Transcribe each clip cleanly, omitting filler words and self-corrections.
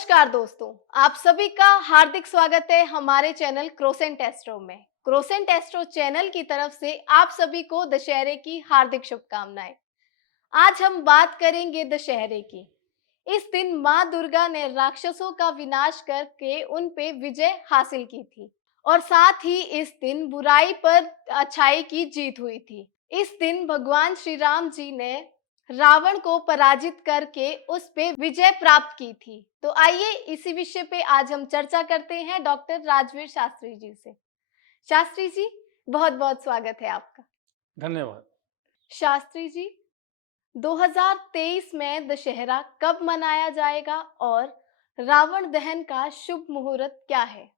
नमस्कार दोस्तों, आप सभी का हार्दिक स्वागत है हमारे चैनल क्रोसेंट एस्ट्रो में। क्रोसेंट एस्ट्रो चैनल की तरफ से आप सभी को दशहरे की हार्दिक शुभकामनाएं। आज हम बात करेंगे दशहरे की। इस दिन माँ दुर्गा ने राक्षसों का विनाश करके उन पे विजय हासिल की थी और साथ ही इस दिन बुराई पर अच्छाई की जीत हुई थी। इस दिन भगवान श्री राम जी ने रावण को पराजित करके उस पे विजय प्राप्त की थी। तो आइए इसी विषय पे आज हम चर्चा करते हैं डॉक्टर राजवीर शास्त्री जी से। शास्त्री जी, बहुत बहुत स्वागत है आपका। धन्यवाद। शास्त्री जी, 2023 में दशहरा कब मनाया जाएगा और रावण दहन का शुभ मुहूर्त क्या है?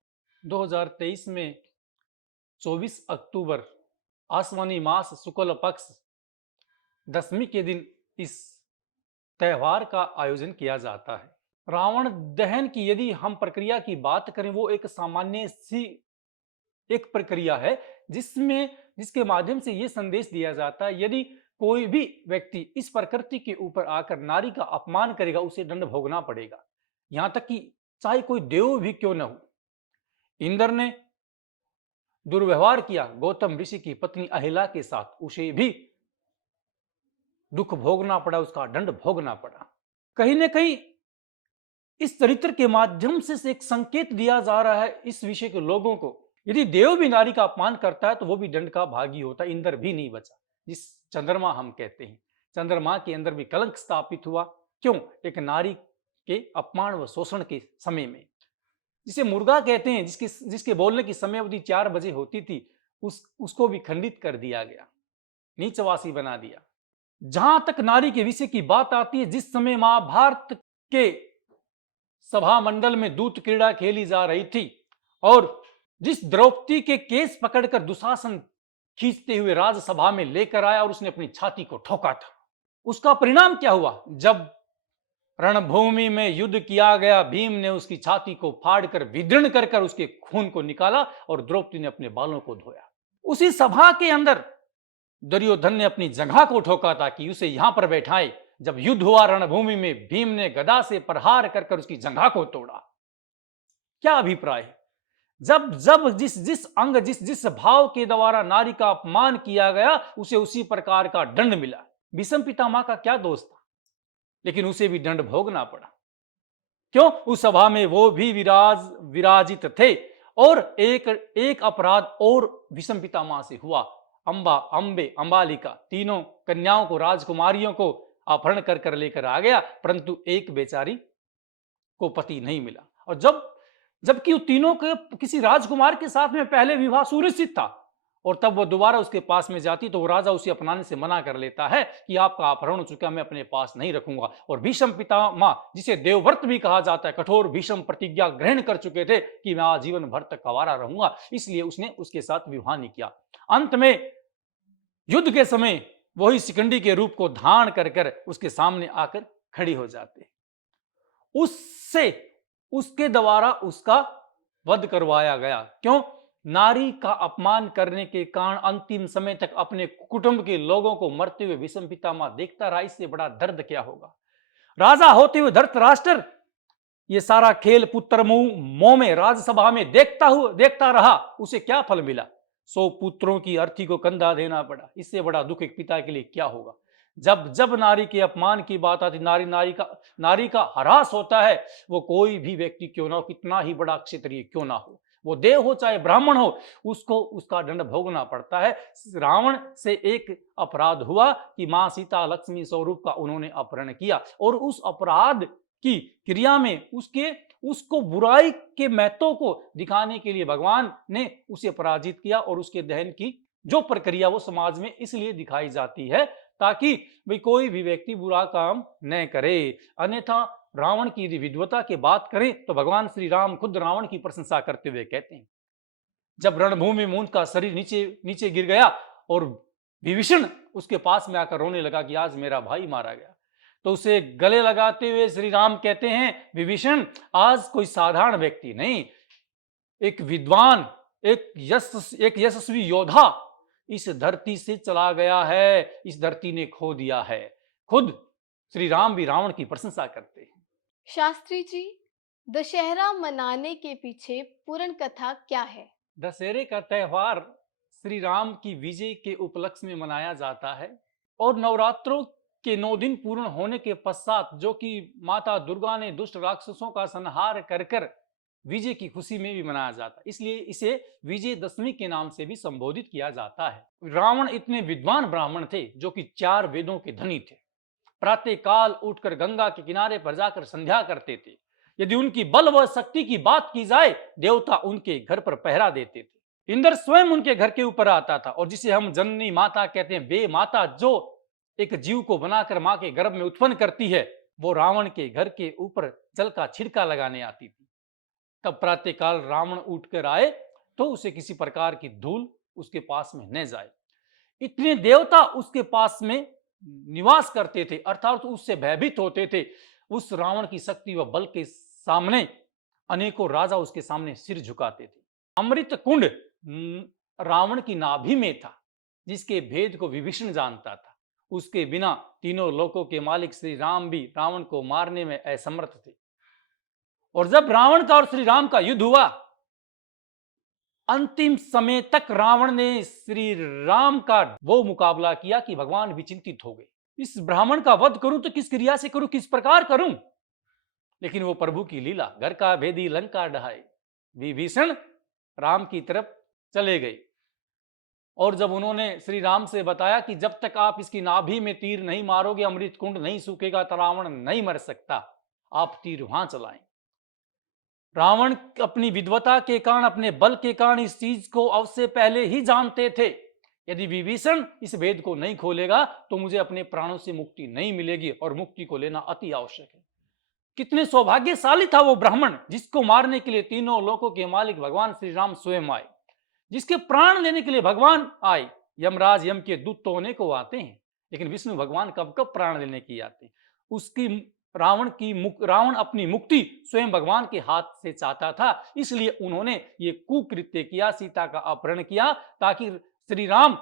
2023 में 24 अक्टूबर आसमानी मास शुक्ल पक्ष दशमी के दिन इस त्योहार का आयोजन किया जाता है। रावण दहन की यदि हम प्रक्रिया की बात करें, वो एक सामान्य सी एक प्रक्रिया है जिसके माध्यम से ये संदेश दिया जाता है, यदि कोई भी व्यक्ति इस प्रकृति के ऊपर आकर नारी का अपमान करेगा, उसे दंड भोगना पड़ेगा। यहां तक कि चाहे कोई देव भी क्यों न हो। इंद्र ने दुर्व्यवहार किया गौतम ऋषि की पत्नी अहिला के साथ, उसे भी दुख भोगना पड़ा, उसका दंड भोगना पड़ा। कहीं ना कहीं इस चरित्र के माध्यम से एक संकेत दिया जा रहा है इस विषय के लोगों को, यदि देव भी नारी का अपमान करता है तो वो भी दंड का भागी होता है। इंद्र भी नहीं बचा, जिस चंद्रमा हम कहते हैं, चंद्रमा के अंदर भी कलंक स्थापित हुआ। क्यों? एक नारी के अपमान व शोषण के समय में, जिसे मुर्गा कहते हैं, जिसके बोलने की समय अवधि 4 बजे होती थी, उसको भी खंडित कर दिया गया, नीचवासी बना दिया। जहां तक नारी के विषय की बात आती है, जिस समय महाभारत के सभा मंडल में दूत क्रीड़ा खेली जा रही थी और जिस द्रौपदी के केस पकड़कर दुशासन खींचते हुए राजसभा में लेकर आया और उसने अपनी छाती को ठोका था, उसका परिणाम क्या हुआ? जब रणभूमि में युद्ध किया गया, भीम ने उसकी छाती को फाड़कर विदीर्ण कर कर उसके खून को निकाला और द्रौपदी ने अपने बालों को धोया। उसी सभा के अंदर दुर्योधन ने अपनी जगह को ठोका था कि उसे यहां पर बैठाए। जब युद्ध हुआ रणभूमि में, भीम ने गदा से प्रहार कर कर उसकी जगह को तोड़ा। क्या अभिप्राय है? जब जब जिस जिस अंग जिस जिस भाव के द्वारा नारी का अपमान किया गया, उसे उसी प्रकार का दंड मिला। भीष्म पितामह का क्या दोष था, लेकिन उसे भी दंड भोगना पड़ा। क्यों? उस सभा में वो भी विराजित थे। और एक एक अपराध और भीष्म पितामह से हुआ। अंबालिका तीनों कन्याओं को, राजकुमारियों को अपहरण कर कर लेकर आ गया, परंतु एक बेचारी को पति नहीं मिला। और जबकि तीनों के किसी राजकुमार के साथ में पहले विवाह सुनिश्चित था, और तब वो दोबारा उसके पास में जाती तो वो राजा उसे अपनाने से मना कर लेता है कि आपका अपहरण हो चुका, मैं अपने पास नहीं रखूंगा। और भीष्म पितामह, जिसे देवव्रत भी कहा जाता है, कठोर भीष्म प्रतिज्ञा ग्रहण कर चुके थे कि मैं आजीवन भर तक कंवारा रहूंगा, इसलिए उसने उसके साथ विवाह नहीं किया। अंत में युद्ध के समय वही शिखंडी के रूप को धारण कर कर उसके सामने आकर खड़ी हो जाते, उससे उसके द्वारा उसका वध करवाया गया। क्यों? नारी का अपमान करने के कारण अंतिम समय तक अपने कुटुंब के लोगों को मरते हुए भीष्म पितामह देखता रहा। इससे बड़ा दर्द क्या होगा? राजा होते हुए धृतराष्ट्र ये सारा खेल पुत्र मोह में राजसभा में देखता रहा, उसे क्या फल मिला? 100 पुत्रों की अर्थी को कंधा देना पड़ा। इससे बड़ा दुख एक पिता के लिए क्या होगा? जब जब नारी के अपमान की बात आती, नारी का ह्रास होता है, वो कोई भी व्यक्ति क्यों ना हो, कितना ही बड़ा क्षत्रिय क्यों ना हो, वो देव हो चाहे ब्राह्मण हो, उसको उसका दंड भोगना पड़ता है। रावण से एक अपराध हुआ कि मां सीता लक्ष्मी स्वरूप का उन्होंने अपहरण किया, और उस अपराध की क्रिया में उसको बुराई के महत्व को दिखाने के लिए भगवान ने उसे पराजित किया। और उसके दहन की जो प्रक्रिया वो समाज में इसलिए दिखाई जाती है ताकि भाई कोई भी व्यक्ति बुरा काम न करे। अन्यथा रावण की विद्वता की बात करें तो भगवान श्री राम खुद रावण की प्रशंसा करते हुए कहते हैं, जब रणभूमि में उनका शरीर नीचे नीचे गिर गया और विभीषण उसके पास में आकर रोने लगा कि आज मेरा भाई मारा गया, तो उसे गले लगाते हुए श्री राम कहते हैं, विभीषण आज कोई साधारण व्यक्ति नहीं, एक विद्वान, एक यशस्वी योद्धा इस धरती से चला गया है, इस धरती ने खो दिया है। खुद श्री राम भी रावण की प्रशंसा करते हैं। शास्त्री जी, दशहरा मनाने के पीछे पूर्ण कथा क्या है? दशहरे का त्योहार श्री राम की विजय के उपलक्ष्य में मनाया जाता है और नवरात्रों के 9 दिन पूर्ण होने के पश्चात, जो कि माता दुर्गा ने दुष्ट राक्षसों का संहार कर कर विजय की खुशी में भी मनाया जाता है, इसलिए इसे विजयदशमी के नाम से भी संबोधित किया जाता है। रावण इतने विद्वान ब्राह्मण थे जो कि 4 वेदों के धनी थे। प्रातः काल उठकर गंगा के किनारे पर जाकर संध्या करते थे। यदि उनकी बल व शक्ति की बात की जाए, देवता उनके घर पर पहरा देते थे। इंद्र स्वयं उनके घर के ऊपर आता था, और जिसे हम जननी माता कहते हैं, वे माता जो एक जीव को बनाकर मां के गर्भ में उत्पन्न करती है, वो रावण के घर के ऊपर जल का छिड़का लगाने आती थी। तब प्रातःकाल रावण उठकर आए तो उसे किसी प्रकार की धूल उसके पास में न जाए। इतने देवता उसके पास में निवास करते थे, अर्थात उससे भयभीत होते थे। उस रावण की शक्ति व बल के सामने अनेकों राजा उसके सामने सिर झुकाते थे। अमृत कुंड रावण की नाभि में था, जिसके भेद को विभीषण जानता था। उसके बिना तीनों लोकों के मालिक श्री राम भी रावण को मारने में असमर्थ थे। और जब रावण का और श्री राम का युद्ध हुआ, अंतिम समय तक रावण ने श्री राम का वो मुकाबला किया कि भगवान भी चिंतित हो गए। इस ब्राह्मण का वध करूं तो किस क्रिया से करूं, किस प्रकार करूं? लेकिन वो प्रभु की लीला, घर का भेदी लंका ढहाए, विभीषण राम की तरफ चले गए। और जब उन्होंने श्री राम से बताया कि जब तक आप इसकी नाभि में तीर नहीं मारोगे, अमृत कुंड नहीं सूखेगा, तो रावण नहीं मर सकता, आप तीर वहां चलाएं। रावण अपनी विद्वता के कारण, अपने बल के कारण इस चीज को अवश्य पहले ही जानते थे। यदि विभीषण इस भेद को नहीं खोलेगा तो मुझे अपने प्राणों से मुक्ति नहीं मिलेगी, और मुक्ति को लेना अति आवश्यक है। कितने सौभाग्यशाली था वो ब्राह्मण, जिसको मारने के लिए तीनों लोकों के मालिक भगवान श्री राम स्वयं आए, जिसके प्राण लेने के लिए भगवान आए। यमराज यम के दूत तो होने को आते हैं, लेकिन विष्णु भगवान कब कब प्राण लेने की आते हैं। उसकी रावण अपनी मुक्ति स्वयं भगवान के हाथ से चाहता था, इसलिए उन्होंने ये कुकृत्य किया, सीता का अपहरण किया, ताकि श्री राम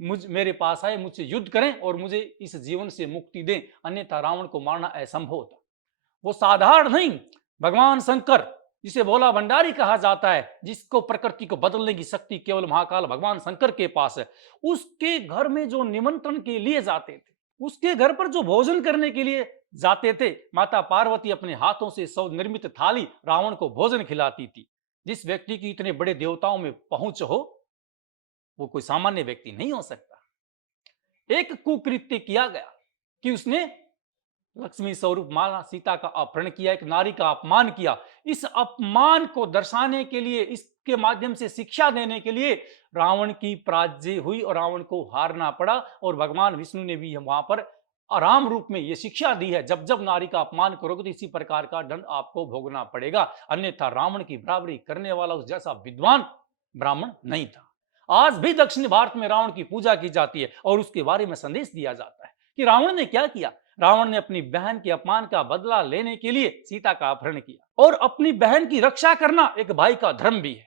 मेरे पास आए, मुझसे युद्ध करें और मुझे इस जीवन से मुक्ति दें, अन्यथा रावण को मारना असंभव था। वो साधारण नहीं, भगवान शंकर, जिसे भोला भंडारी कहा जाता है, जिसको प्रकृति को बदलने की शक्ति केवल महाकाल भगवान शंकर के पास है, उसके घर में जो निमंत्रण के लिए जाते थे, उसके घर पर जो भोजन करने के लिए जाते थे, माता पार्वती अपने हाथों से सौ निर्मित थाली रावण को भोजन खिलाती थी। जिस व्यक्ति की इतने बड़े देवताओं में पहुंच हो, वो कोई सामान्य व्यक्ति नहीं हो सकता। एक कुकृत्य किया गया कि उसने लक्ष्मी स्वरूप माला सीता का अपहरण किया, एक नारी का अपमान किया। इस अपमान को दर्शाने के लिए, इसके माध्यम से शिक्षा देने के लिए रावण की पराजय हुई और रावण को हारना पड़ा। और भगवान विष्णु ने भी वहां पर आराम रूप में यह शिक्षा दी है, जब जब नारी का अपमान करोगे तो इसी प्रकार का दंड आपको भोगना पड़ेगा, अन्यथा रावण की बराबरी करने वाला उस जैसा विद्वान ब्राह्मण नहीं था। आज भी दक्षिण भारत में रावण की पूजा की जाती है और उसके बारे में संदेश दिया जाता है कि रावण ने क्या किया। रावण ने अपनी बहन के अपमान का बदला लेने के लिए सीता का अपहरण किया, और अपनी बहन की रक्षा करना एक भाई का धर्म भी है,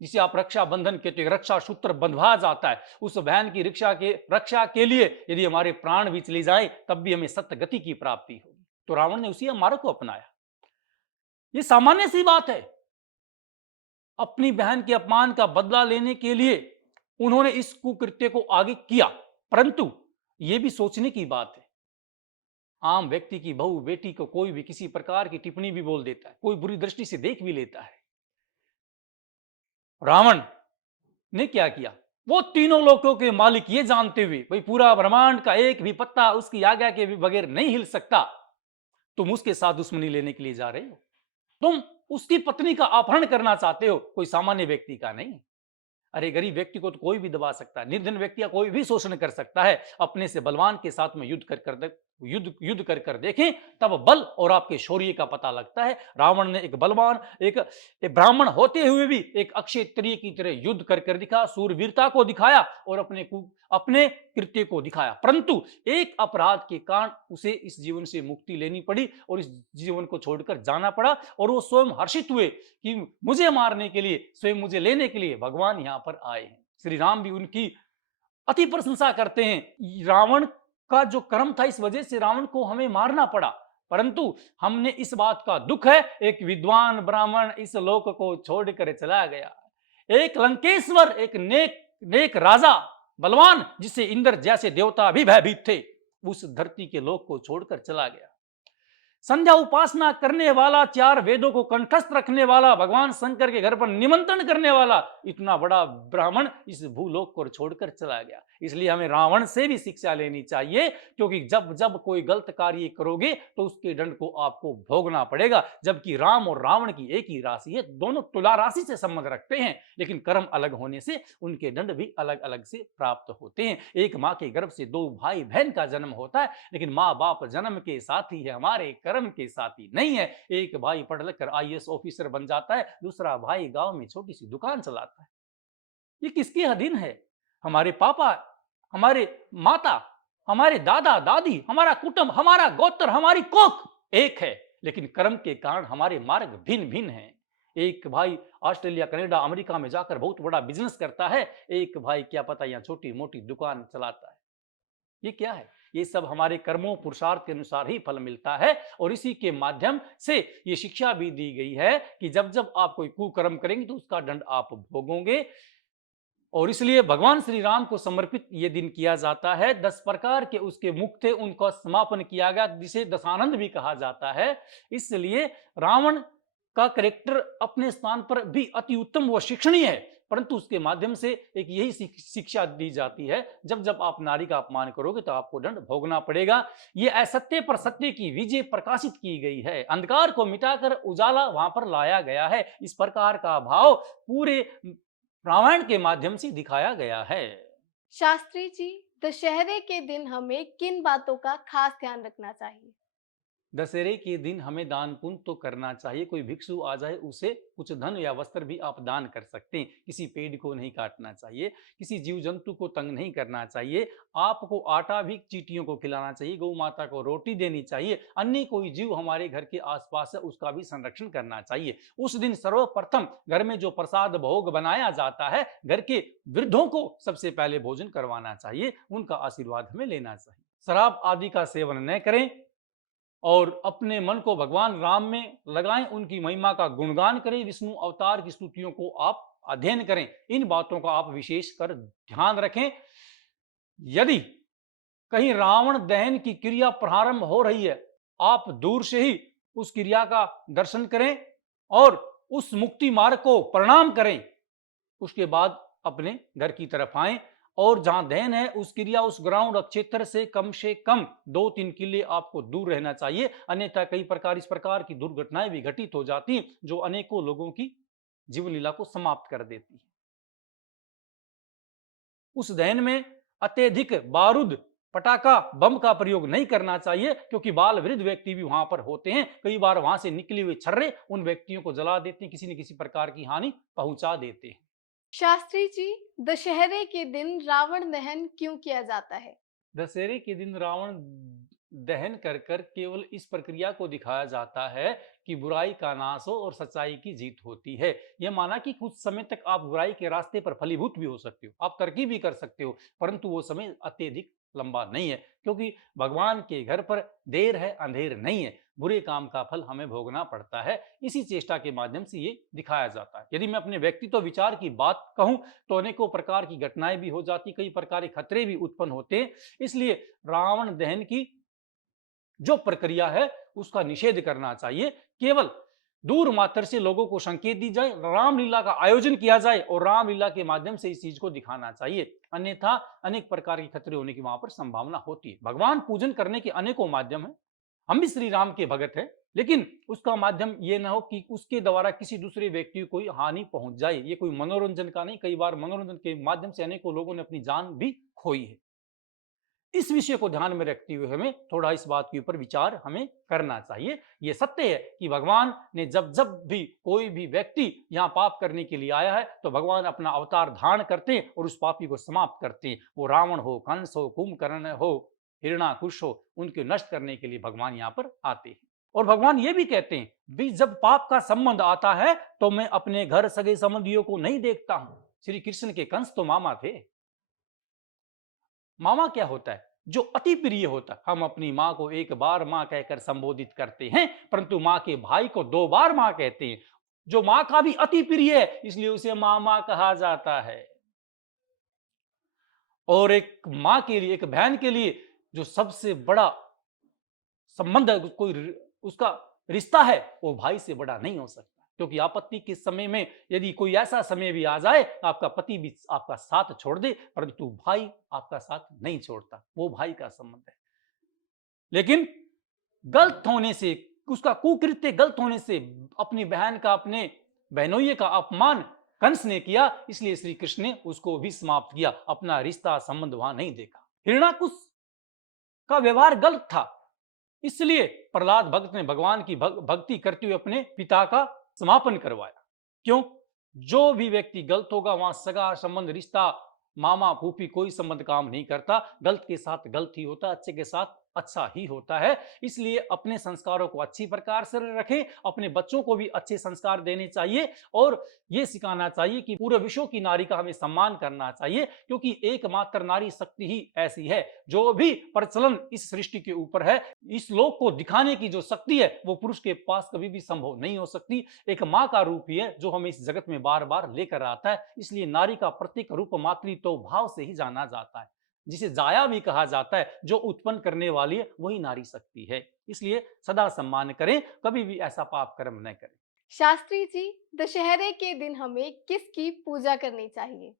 जिसे आप रक्षा बंधन कहते हैं, रक्षा सूत्र बंधवा जाता है। उस बहन की रक्षा के लिए यदि हमारे प्राण भी चली जाए, तब भी हमें सत्य गति की प्राप्ति होगी। तो रावण ने उसी मार्ग को अपनाया। ये सामान्य सी बात है। अपनी बहन के अपमान का बदला लेने के लिए उन्होंने इस कुकृत्य को आगे किया, परंतु यह भी सोचने की बात है, आम व्यक्ति की बहू बेटी को कोई भी किसी प्रकार की टिप्पणी भी बोल देता है, कोई बुरी दृष्टि से देख भी लेता है। रावण ने क्या किया, वो तीनों लोकों के मालिक ये जानते हुए, भाई पूरा ब्रह्मांड का एक भी पत्ता उसकी आज्ञा के बगैर नहीं हिल सकता, तुम उसके साथ दुश्मनी लेने के लिए जा रहे हो, तुम उसकी पत्नी का अपहरण करना चाहते हो, कोई सामान्य व्यक्ति का नहीं। अरे गरीब व्यक्ति को तो कोई भी दबा सकता है, निर्धन व्यक्ति का कोई भी शोषण कर सकता है। अपने से बलवान के साथ में युद्ध कर देखें, तब बल और आपके शौर्य का पता लगता है। रावण ने एक बलवान, एक ब्राह्मण होते हुए भी एक अक्षय तृतीय की तरह युद्ध कर दिखा, सूरवीरता को दिखाया और अपने कृत्य को दिखाया, परंतु एक अपराध के कारण उसे इस जीवन से मुक्ति लेनी पड़ी और इस जीवन को छोड़कर जाना पड़ा। और वो स्वयं हर्षित हुए कि मुझे मारने के लिए, स्वयं मुझे लेने के लिए भगवान यहां पर आए हैं। श्री राम भी उनकी अति प्रशंसा करते हैं। रावण का जो कर्म था, इस वजह से रावण को हमें मारना पड़ा, परंतु हमने इस बात का दुख है, एक विद्वान ब्राह्मण इस लोक को छोड़कर चला गया। एक लंकेश्वर, एक नेक नेक राजा, बलवान, जिसे इंद्र जैसे देवता भी भयभीत थे, उस धरती के लोक को छोड़कर चला गया। संध्या उपासना करने वाला, 4 वेदों को कंठस्थ रखने वाला, भगवान शंकर के घर पर निमंत्रण करने वाला इतना बड़ा ब्राह्मण इस भूलोक को छोड़कर चला गया। इसलिए हमें रावण से भी शिक्षा लेनी चाहिए, क्योंकि जब जब कोई गलत कार्य करोगे तो उसके दंड को आपको भोगना पड़ेगा। जबकि राम और रावण की एक ही राशि है, दोनों तुला राशि से संबंध रखते हैं, लेकिन कर्म अलग होने से उनके दंड भी अलग अलग से प्राप्त होते हैं। एक माँ के गर्भ से 2 भाई बहन का जन्म होता है, लेकिन माँ बाप जन्म के साथी है, हमारे कर्म के साथी नहीं है। एक भाई पढ़ लिख कर IAS ऑफिसर बन जाता है, दूसरा भाई गांव में छोटी सी दुकान चलाता है। ये किसके अधीन है? हमारे पापा, हमारे माता, हमारे दादा दादी, हमारा कुटुंब, हमारा गोत्र, हमारी कोख एक है, लेकिन कर्म के कारण हमारे मार्ग भिन्न भिन्न हैं। एक भाई ऑस्ट्रेलिया, कनाडा, अमेरिका में जाकर बहुत बड़ा बिजनेस करता है, एक भाई क्या पता यहाँ छोटी मोटी दुकान चलाता है। ये क्या है? ये सब हमारे कर्मों पुरुषार्थ के अनुसार ही फल मिलता है, और इसी के माध्यम से ये शिक्षा भी दी गई है कि जब जब आप कोई कुकर्म करेंगे तो उसका दंड आप भोगोगे। और इसलिए भगवान श्री राम को समर्पित ये दिन किया जाता है। 10 प्रकार के उसके मुख थे, उनका समापन किया गया, जिसे दशानंद भी कहा जाता है। इसलिए रावण का कैरेक्टर अपने स्थान पर भी अति उत्तम व शिक्षणीय है, परंतु उसके माध्यम से एक यही शिक्षा दी जाती है, जब जब आप नारी का अपमान करोगे तो आपको दंड भोगना पड़ेगा। ये असत्य पर सत्य की विजय प्रकाशित की गई है, अंधकार को मिटाकर उजाला वहां पर लाया गया है। इस प्रकार का भाव पूरे रामायण के माध्यम से दिखाया गया है। शास्त्री जी, दशहरे के दिन हमें किन बातों का खास ध्यान रखना चाहिए? दशहरे के दिन हमें दान पुण्य तो करना चाहिए। कोई भिक्षु आ जाए उसे कुछ धन या वस्त्र भी आप दान कर सकते हैं। किसी पेड़ को नहीं काटना चाहिए, किसी जीव जंतु को तंग नहीं करना चाहिए। आपको आटा भी चींटियों को खिलाना चाहिए, गौ माता को रोटी देनी चाहिए। अन्य कोई जीव हमारे घर के आसपास है उसका भी संरक्षण करना चाहिए। उस दिन सर्वप्रथम घर में जो प्रसाद भोग बनाया जाता है, घर के वृद्धों को सबसे पहले भोजन करवाना चाहिए, उनका आशीर्वाद हमें लेना चाहिए। शराब आदि का सेवन न करें और अपने मन को भगवान राम में लगाएं, उनकी महिमा का गुणगान करें, विष्णु अवतार की स्तुतियों को आप अध्ययन करें। इन बातों का आप विशेष कर ध्यान रखें। यदि कहीं रावण दहन की क्रिया प्रारंभ हो रही है, आप दूर से ही उस क्रिया का दर्शन करें और उस मुक्ति मार्ग को प्रणाम करें। उसके बाद अपने घर की तरफ आएं, और जहां दहन है उस क्रिया, उस ग्राउंड क्षेत्र से कम 2-3 किले आपको दूर रहना चाहिए, अन्यथा कई प्रकार इस प्रकार की दुर्घटनाएं भी घटित हो जाती हैं जो अनेकों लोगों की जीवन लीला को समाप्त कर देती है। उस दहन में अत्यधिक बारूद, पटाखा, बम का प्रयोग नहीं करना चाहिए, क्योंकि बाल वृद्ध व्यक्ति भी वहां पर होते हैं। कई बार वहां से निकले हुए छर्रे उन व्यक्तियों को जला देते हैं, किसी न किसी प्रकार की हानि पहुंचा देते हैं। शास्त्री जी, दशहरे के दिन रावण दहन क्यों किया जाता है? दशहरे के दिन रावण दहन कर कर केवल इस प्रक्रिया को दिखाया जाता है कि बुराई का नाश हो और सच्चाई की जीत होती है। यह माना कि कुछ समय तक आप बुराई के रास्ते पर फलीभूत भी हो सकते हो, आप तरक्की भी कर सकते हो, परंतु वो समय अत्यधिक लंबा नहीं है, क्योंकि भगवान के घर पर देर है अंधेर नहीं है। बुरे काम का फल हमें भोगना पड़ता है। इसी चेष्टा के माध्यम से ये दिखाया जाता है। यदि मैं अपने व्यक्तित्व विचार की बात कहूं तो अनेकों प्रकार की घटनाएं भी हो जाती, कई प्रकार के खतरे भी उत्पन्न होते हैं। इसलिए रावण दहन की जो प्रक्रिया है उसका निषेध करना चाहिए। केवल दूर मात्र से लोगों को संकेत दी जाए, रामलीला का आयोजन किया जाए और रामलीला के माध्यम से इस चीज को दिखाना चाहिए, अन्यथा अनेक प्रकार के खतरे होने की वहां पर संभावना होती है। भगवान पूजन करने के अनेकों माध्यम है, हम भी श्री राम के भगत हैं, लेकिन उसका माध्यम ये ना हो कि उसके द्वारा किसी दूसरे व्यक्ति को कोई हानि पहुंच जाए। ये कोई मनोरंजन का नहीं, कई बार मनोरंजन के माध्यम से अनेकों लोगों ने अपनी जान भी खोई है। इस विषय को ध्यान में रखते हुए हमें थोड़ा इस बात के ऊपर विचार हमें करना चाहिए। यह सत्य है कि भगवान ने जब जब भी कोई भी व्यक्ति यहाँ पाप करने के लिए आया है तो भगवान अपना अवतार धारण करते हैं और उस पापी को समाप्त करते हैं। वो रावण हो, कंस हो, कुंभकर्ण हो, हिरण्याकुश हो, उनके नष्ट करने के लिए भगवान यहाँ पर आते हैं। और भगवान ये भी कहते हैं भी जब पाप का संबंध आता है तो मैं अपने घर सगे संबंधियों को नहीं देखता हूं। श्री कृष्ण के कंस तो मामा थे। मामा क्या होता है? जो अति प्रिय होता है। हम अपनी माँ को एक बार माँ कहकर संबोधित करते हैं, परंतु माँ के भाई को 2 बार माँ कहते हैं। जो माँ का भी अति प्रिय है, इसलिए उसे मामा कहा जाता है। और एक माँ के लिए, एक बहन के लिए जो सबसे बड़ा संबंध है, कोई उसका रिश्ता है, वो भाई से बड़ा नहीं हो सकता। क्योंकि आपत्ति के समय में यदि कोई ऐसा समय भी आ जाए, आपका पति भी आपका साथ छोड़ दे, परंतु भाई आपका साथ नहीं छोड़ता, वो भाई का संबंध है। लेकिन गलत होने से, उसका कुकृत्य गलत होने से, अपनी बहन का, अपने बहनोई का अपमान कंस ने किया, इसलिए श्री कृष्ण ने उसको भी समाप्त किया, अपना रिश्ता संबंध वहां नहीं देखा। हिरण्याकुश का व्यवहार गलत था, इसलिए प्रहलाद भक्त ने भगवान की भक्ति करते हुए अपने पिता का समापन करवाया। क्यों? जो भी व्यक्ति गलत होगा, वहां सगा संबंध, रिश्ता, मामा फूफी कोई संबंध काम नहीं करता। गलत के साथ गलत ही होता, अच्छे के साथ अच्छा ही होता है। इसलिए अपने संस्कारों को अच्छी प्रकार से रखें, अपने बच्चों को भी अच्छे संस्कार देने चाहिए और ये सिखाना चाहिए कि पूरे विश्व की नारी का हमें सम्मान करना चाहिए, क्योंकि एकमात्र नारी शक्ति ही ऐसी है। जो भी प्रचलन इस सृष्टि के ऊपर है, इस लोक को दिखाने की जो शक्ति है, वो पुरुष के पास कभी भी संभव नहीं हो सकती। एक माँ का रूप ही है जो हमें इस जगत में बार बार लेकर आता है। इसलिए नारी का प्रत्येक रूप मातृत्व भाव से ही जाना जाता है, जिसे जाया भी कहा जाता है। जो उत्पन्न करने वाली है वही नारी शक्ति है। इसलिए सदा सम्मान करें, कभी भी ऐसा पाप कर्म न करें। शास्त्री जी, दशहरे के दिन हमें किसकी पूजा करनी चाहिए?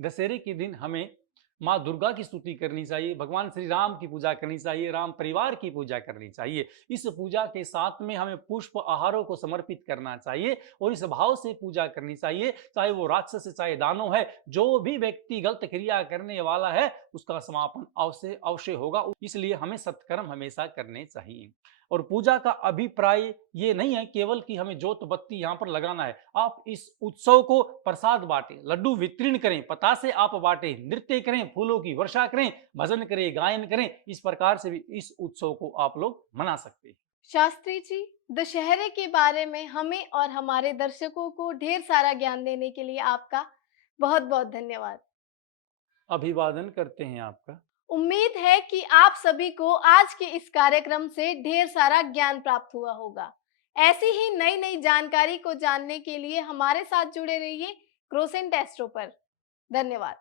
दशहरे के दिन हमें माँ दुर्गा की स्तुति करनी चाहिए, भगवान श्री राम की पूजा करनी चाहिए, राम परिवार की पूजा करनी चाहिए। इस पूजा के साथ में हमें पुष्प आहारों को समर्पित करना चाहिए और इस भाव से पूजा करनी चाहिए, चाहे वो राक्षस चाहे दानव है। जो भी व्यक्ति गलत क्रिया करने वाला है, उसका समापन अवश्य अवश्य होगा। इसलिए हमें सत्कर्म हमेशा करने चाहिए। और पूजा का अभिप्राय ये नहीं है केवल कि हमें जोत बत्ती यहाँ पर लगाना है। आप इस उत्सव को प्रसाद बांटें, लड्डू वितरण करें, पतासे आप बांटें, नृत्य करें, फूलों की वर्षा करें, भजन करें, गायन करें। इस प्रकार से भी इस उत्सव को आप लोग मना सकते हैं। शास्त्री जी, दशहरे के बारे में हमें और हमारे दर्शकों को ढेर सारा ज्ञान देने के लिए आपका बहुत-बहुत धन्यवाद। अभिवादन करते हैं आपका। उम्मीद है कि आप सभी को आज के इस कार्यक्रम से ढेर सारा ज्ञान प्राप्त हुआ होगा। ऐसी ही नई-नई जानकारी को जानने के लिए हमारे साथ जुड़े रहिए क्रोसेंट एस्ट्रो पर। धन्यवाद।